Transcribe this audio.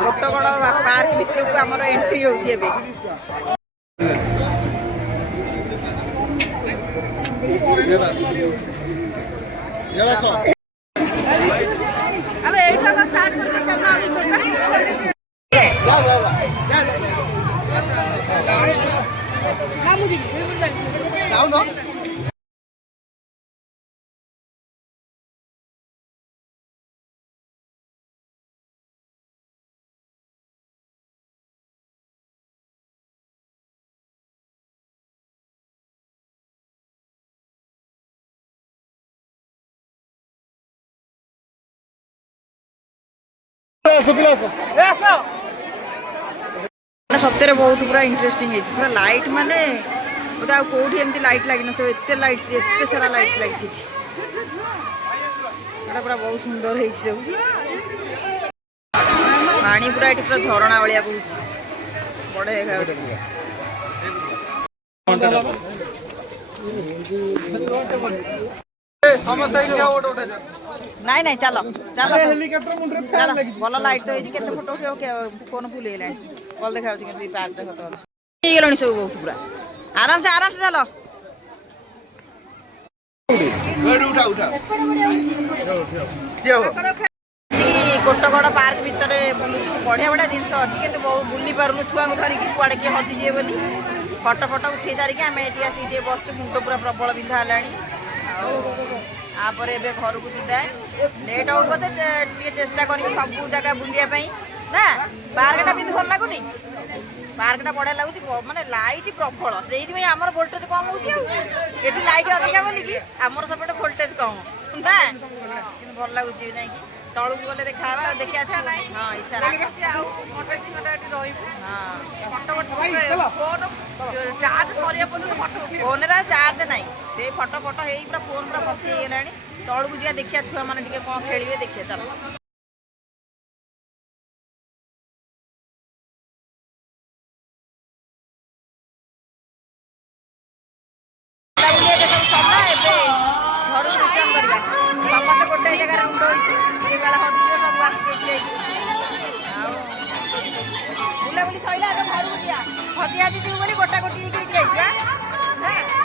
कोटगड़ park भितर को आमर एंट्री होची एबे अबे एठा का स्टार्ट करते चलना अभी सप्ताह बहुत पूरा इंटरेस्टिंग है पूरा लाइट माने बोधे आ कौटी एमती लाइट लगी न एत लाइट एत सारा लाइट लगी पूरा बहुत सुंदर है सब पानी पूरा ये पूरा झरणा भाया बहुत बढ़िया नाई नाई चलो चलो चलो भल लाइट तो ये फोटो उठे फोन फुल है भल देखा पार्क देख तो सब बहुत पूरा आराम से चलो कोटगड़ पार्क भितर बढ़िया बढ़िया जिन अच्छी कि बुली पार्न छुआ को धरिकी कड़े किए हजिजे बोली फटो फटो उठे सारिक आम ये आसिक बस मुंड पूरा प्रबल विंधा है घर को सीधा लेट हो चेष्टा कर सब जगह बुलायापी ना पार्कटा भी भल लगुनि पार्कटा बढ़िया लगुच माने लाइट प्रबल से आम भोल्टेज कम होती लाइट अधिका बोलिकी आमर सब भोल्टेज कम ना कि भल लगुच ना तलू गले देखा देखिए हाँ इच्छा फोन चार्ज ना से फटो फटो हो पूरा फोन पूरा भर्ती होगा तलू को जा देखिए छुआ मैंने कौन खेलिए देखिए चल घर रिटर्न करवा समस्त गोटे जगह रुंड हजिजे सब आसिक बुलाबुली सैला घर को जा हजी हजी जीव बोली गोटा गोटी जाइए